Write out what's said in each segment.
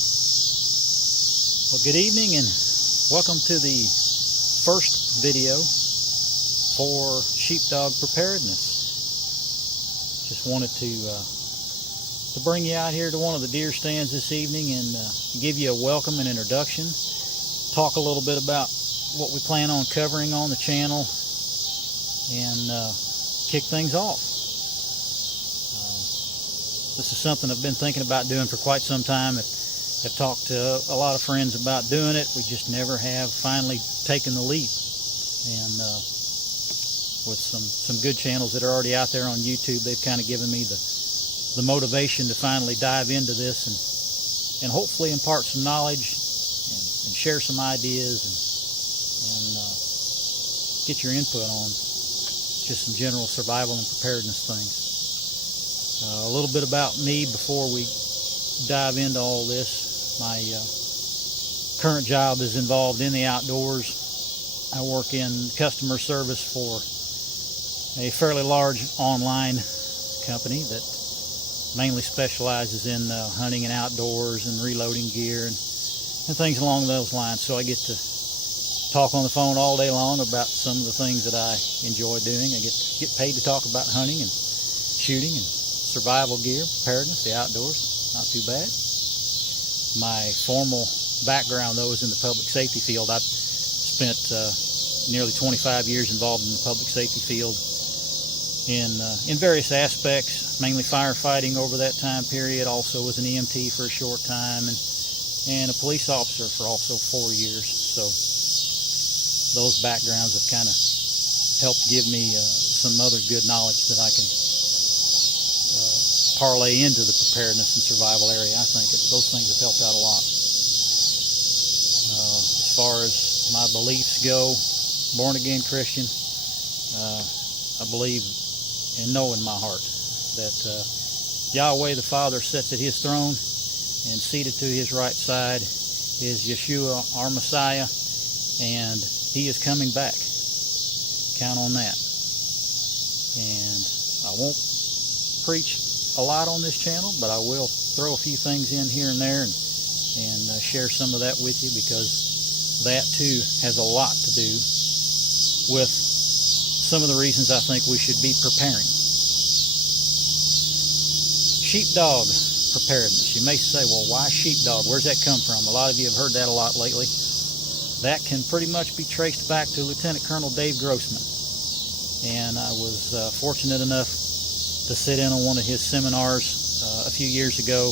Well, good evening and welcome to the first video for Sheepdog Preparedness. Just wanted to bring you out here to one of the deer stands this evening and give you a welcome and introduction, talk a little bit about what we plan on covering on the channel, and kick things off. This is something I've been thinking about doing for quite some time. I've talked to a lot of friends about doing it. We just never have finally taken the leap. And with some good channels that are already out there on YouTube, they've kind of given me the motivation to finally dive into this and hopefully impart some knowledge and share some ideas and get your input on just some general survival and preparedness things. A little bit about me before we dive into all this. My current job is involved in the outdoors. I work in customer service for a fairly large online company that mainly specializes in hunting and outdoors and reloading gear and things along those lines. So I get to talk on the phone all day long about some of the things that I enjoy doing. I get paid to talk about hunting and shooting and survival gear, preparedness, the outdoors. Not too bad. My formal background, though, is in the public safety field. I've spent nearly 25 years involved in the public safety field in various aspects, mainly firefighting over that time period. Also was an EMT for a short time and a police officer for also 4 years. So those backgrounds have kind of helped give me some other good knowledge that I can parlay into the preparedness and survival area. I think those things have helped out a lot. As far as my beliefs go, born again Christian, I believe and know in my heart that Yahweh the Father sits at his throne, and seated to his right side is Yeshua, our Messiah, and he is coming back. Count on that. And I won't preach a lot on this channel, but I will throw a few things in here and there and share some of that with you, because that too has a lot to do with some of the reasons I think we should be preparing. Sheepdog preparedness. You may say, well, why sheepdog? Where's that come from? A lot of you have heard that a lot lately. That can pretty much be traced back to Lieutenant Colonel Dave Grossman. And I was fortunate enough to sit in on one of his seminars a few years ago,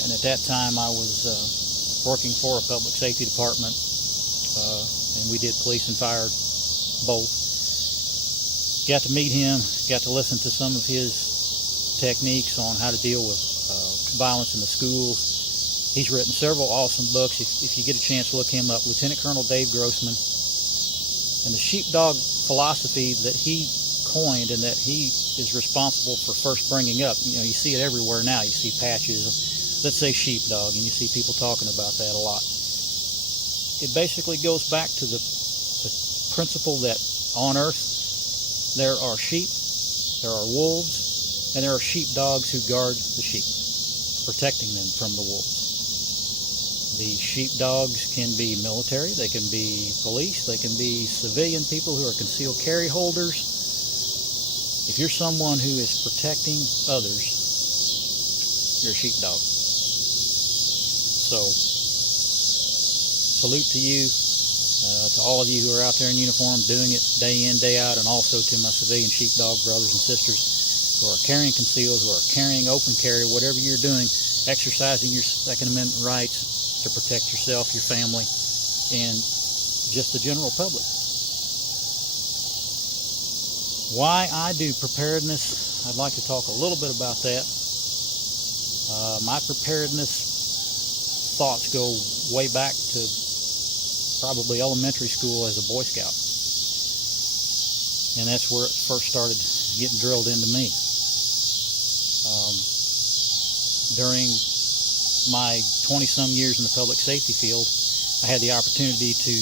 and at that time I was working for a public safety department, and we did police and fire both. Got to meet him, got to listen to some of his techniques on how to deal with violence in the schools. He's written several awesome books. If you get a chance to look him up, Lieutenant Colonel Dave Grossman, and the sheepdog philosophy that he coined and that he is responsible for first bringing up. You know, you see it everywhere now. You see patches that say sheepdog, and you see people talking about that a lot. It basically goes back to the principle that on earth there are sheep, there are wolves, and there are sheepdogs who guard the sheep, protecting them from the wolves. The sheepdogs can be military, they can be police, they can be civilian people who are concealed carry holders. If you're someone who is protecting others, you're a sheepdog. So, salute to you, to all of you who are out there in uniform, doing it day in, day out, and also to my civilian sheepdog brothers and sisters who are carrying concealed, who are carrying open carry, whatever you're doing, exercising your Second Amendment rights to protect yourself, your family, and just the general public. Why I do preparedness, I'd like to talk a little bit about that. My preparedness thoughts go way back to probably elementary school as a Boy Scout. And that's where it first started getting drilled into me. During my 20-some years in the public safety field, I had the opportunity to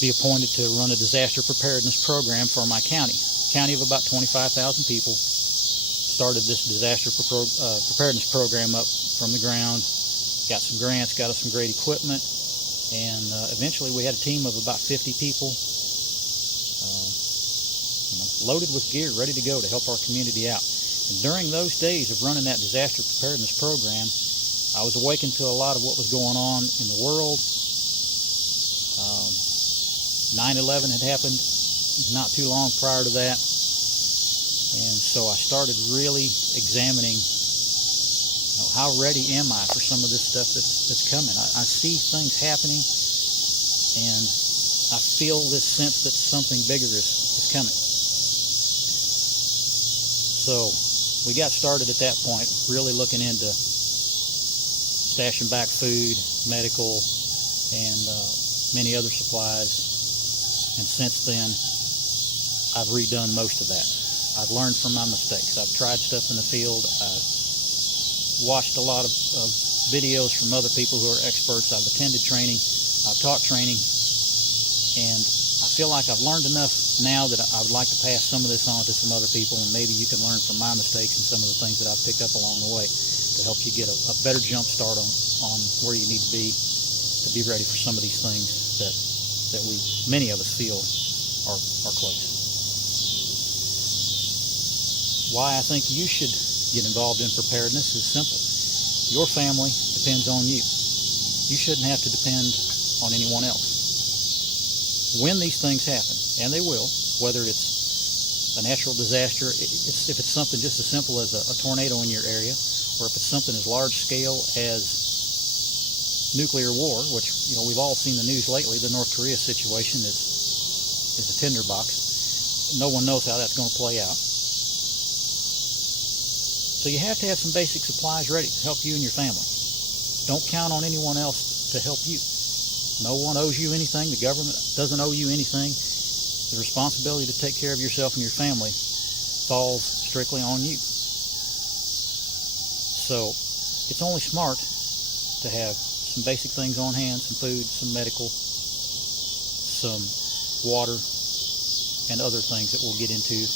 be appointed to run a disaster preparedness program for my county. County of about 25,000 people. Started this disaster preparedness program up from the ground. got some grants, got us some great equipment, and eventually we had a team of about 50 people loaded with gear, ready to go to help our community out. And during those days of running that disaster preparedness program, I was awakened to a lot of what was going on in the world. 9/11 had happened not too long prior to that, and so I started really examining, how ready am I for some of this stuff that's coming. I see things happening, and I feel this sense that something bigger is coming. So we got started at that point, really looking into stashing back food, medical, and many other supplies. And since then, I've redone most of that. I've learned from my mistakes. I've tried stuff in the field. I've watched a lot of videos from other people who are experts. I've attended training. I've taught training. And I feel like I've learned enough now that I would like to pass some of this on to some other people, and maybe you can learn from my mistakes and some of the things that I've picked up along the way to help you get a better jump start on where you need to be ready for some of these things that many of us feel are close. Why I think you should get involved in preparedness is simple. Your family depends on you. You shouldn't have to depend on anyone else. When these things happen, and they will, whether it's a natural disaster, if it's something just as simple as a tornado in your area, or if it's something as large scale as nuclear war, which we've all seen the news lately. The North Korea situation is a tinderbox. No one knows how that's going to play out. So you have to have some basic supplies ready to help you and your family. Don't count on anyone else to help you. No one owes you anything. The government doesn't owe you anything. The responsibility to take care of yourself and your family falls strictly on you. So it's only smart to have some basic things on hand, some food, some medical, some water, and other things that we'll get into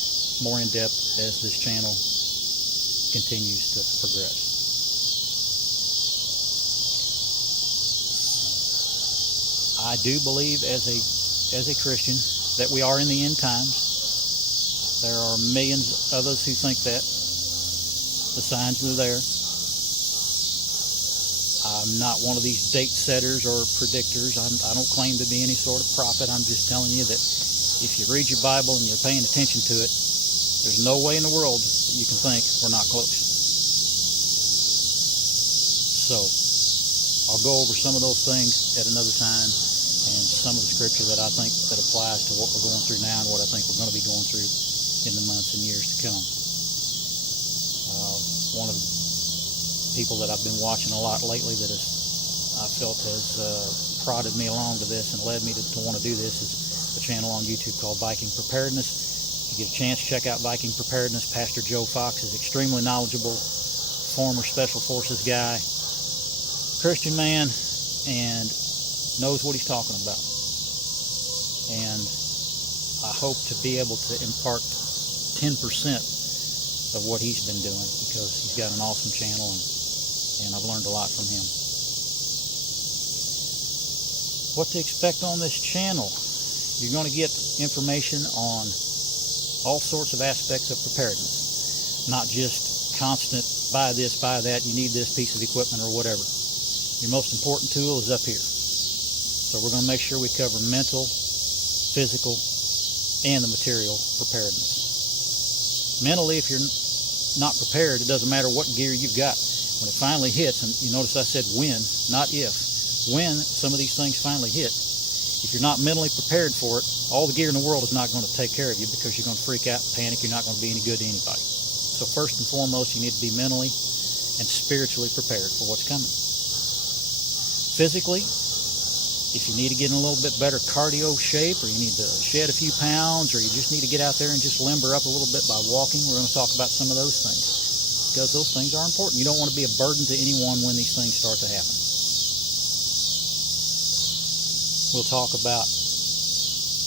more in depth as this channel continues to progress. I do believe as a Christian that we are in the end times. There are millions of us who think that. The signs are there. I'm not one of these date setters or predictors. I don't claim to be any sort of prophet. I'm just telling you that if you read your Bible and you're paying attention to it, there's no way in the world that you can think we're not close. So I'll go over some of those things at another time, and some of the scripture that I think that applies to what we're going through now and what I think we're going to be going through in the months and years to come. One of the people that I've been watching a lot lately that I felt has prodded me along to this and led me to want to do this is a channel on YouTube called Viking Preparedness. If you get a chance, check out Viking Preparedness. Pastor Joe Fox is extremely knowledgeable, former Special Forces guy, Christian man, and knows what he's talking about. And I hope to be able to impart 10% of what he's been doing, because he's got an awesome channel, and I've learned a lot from him. What to expect on this channel? You're going to get information on all sorts of aspects of preparedness, not just constant buy this, buy that, you need this piece of equipment or whatever. Your most important tool is up here. So we're going to make sure we cover mental, physical, and the material preparedness. Mentally, if you're not prepared, it doesn't matter what gear you've got. When it finally hits, and you notice I said when, not if, when some of these things finally hit, if you're not mentally prepared for it, all the gear in the world is not going to take care of you, because you're going to freak out and panic. You're not going to be any good to anybody. So first and foremost, you need to be mentally and spiritually prepared for what's coming. Physically, if you need to get in a little bit better cardio shape, or you need to shed a few pounds, or you just need to get out there and just limber up a little bit by walking, we're going to talk about some of those things, because those things are important. You don't want to be a burden to anyone when these things start to happen. We'll talk about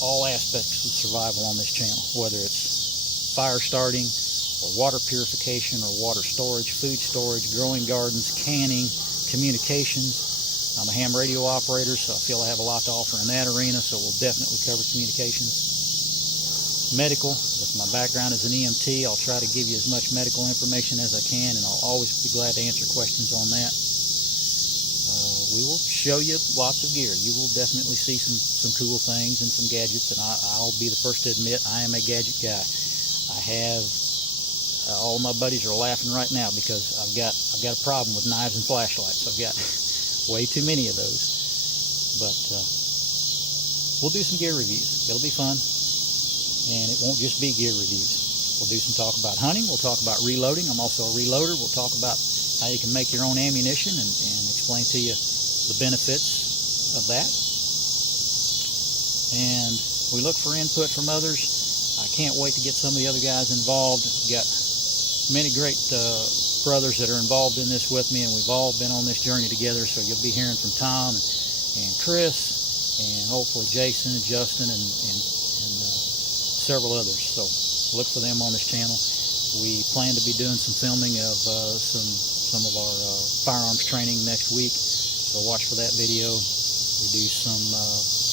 all aspects of survival on this channel, whether it's fire starting, or water purification, or water storage, food storage, growing gardens, canning, communications. I'm a ham radio operator, so I feel I have a lot to offer in that arena, so we'll definitely cover communications. Medical, with my background as an EMT, I'll try to give you as much medical information as I can, and I'll always be glad to answer questions on that. We will show you lots of gear. You will definitely see some cool things and some gadgets, and I'll be the first to admit I am a gadget guy. I have all my buddies are laughing right now because I've got a problem with knives and flashlights. I've got way too many of those. But we'll do some gear reviews. It'll be fun, and it won't just be gear reviews. We'll do some talk about hunting. We'll talk about reloading. I'm also a reloader. We'll talk about how you can make your own ammunition and explain to you the benefits of that. And we look for input from others. I can't wait to get some of the other guys involved. We've got many great brothers that are involved in this with me, and we've all been on this journey together, so you'll be hearing from Tom and Chris and hopefully Jason and Justin and several others. So look for them on this channel. We plan to be doing some filming of some of our firearms training next week, so watch for that video. We do some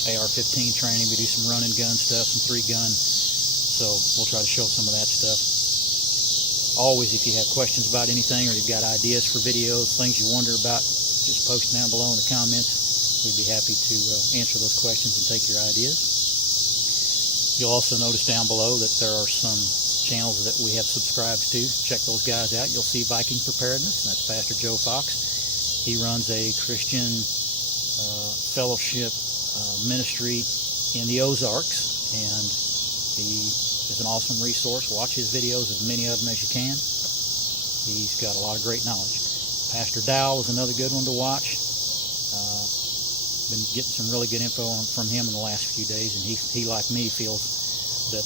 AR-15 training. We do some run and gun stuff, some 3-gun. So we'll try to show some of that stuff. Always, if you have questions about anything or you've got ideas for videos, things you wonder about, just post down below in the comments. We'd be happy to answer those questions and take your ideas. You'll also notice down below that there are some channels that we have subscribed to. Check those guys out. You'll see Viking Preparedness, and that's Pastor Joe Fox. He runs a Christian fellowship ministry in the Ozarks, and he is an awesome resource. Watch his videos, as many of them as you can. He's got a lot of great knowledge. Pastor Dow is another good one to watch. Been getting some really good info from him in the last few days, and he like me, feels that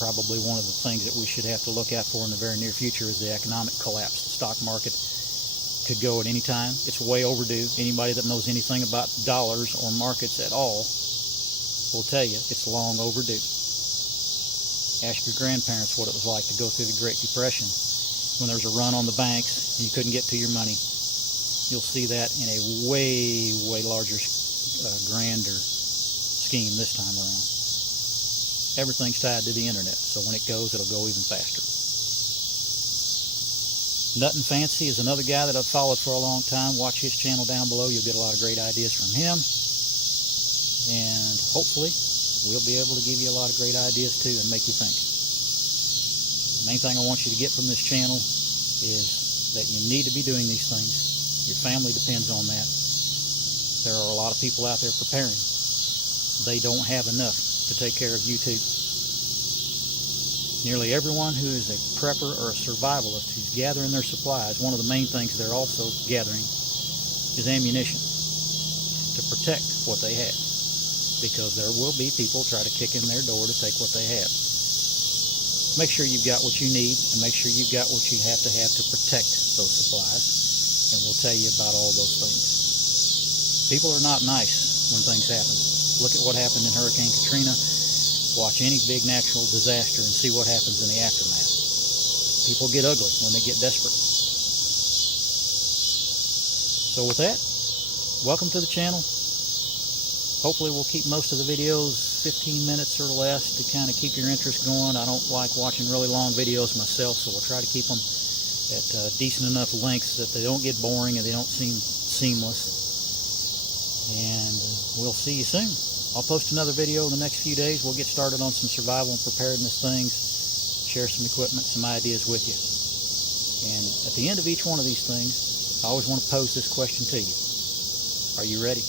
probably one of the things that we should have to look out for in the very near future is the economic collapse. The stock market could go at any time. It's way overdue. Anybody that knows anything about dollars or markets at all will tell you it's long overdue. Ask your grandparents what it was like to go through the Great Depression when there was a run on the banks and you couldn't get to your money. You'll see that in a way larger, grander scheme this time around. Everything's tied to the internet, so when it goes, it'll go even faster. Nut and Fancy is another guy that I've followed for a long time. Watch his channel down below. You'll get a lot of great ideas from him. And hopefully, we'll be able to give you a lot of great ideas too and make you think. The main thing I want you to get from this channel is that you need to be doing these things. Your family depends on that. There are a lot of people out there preparing. They don't have enough to take care of you too. Nearly everyone who is a prepper or a survivalist who's gathering their supplies, one of the main things they're also gathering is ammunition to protect what they have, because there will be people try to kick in their door to take what they have. Make sure you've got what you need, and make sure you've got what you have to protect those supplies, and we'll tell you about all those things. People are not nice when things happen. Look at what happened in Hurricane Katrina. Watch any big natural disaster and see what happens in the aftermath. People get ugly when they get desperate. So with that, welcome to the channel. Hopefully we'll keep most of the videos 15 minutes or less to kind of keep your interest going. I don't like watching really long videos myself, so we'll try to keep them at decent enough lengths that they don't get boring and they don't seem seamless. And we'll see you soon. I'll post another video in the next few days. We'll get started on some survival and preparedness things, share some equipment, some ideas with you. And at the end of each one of these things, I always want to pose this question to you. Are you ready?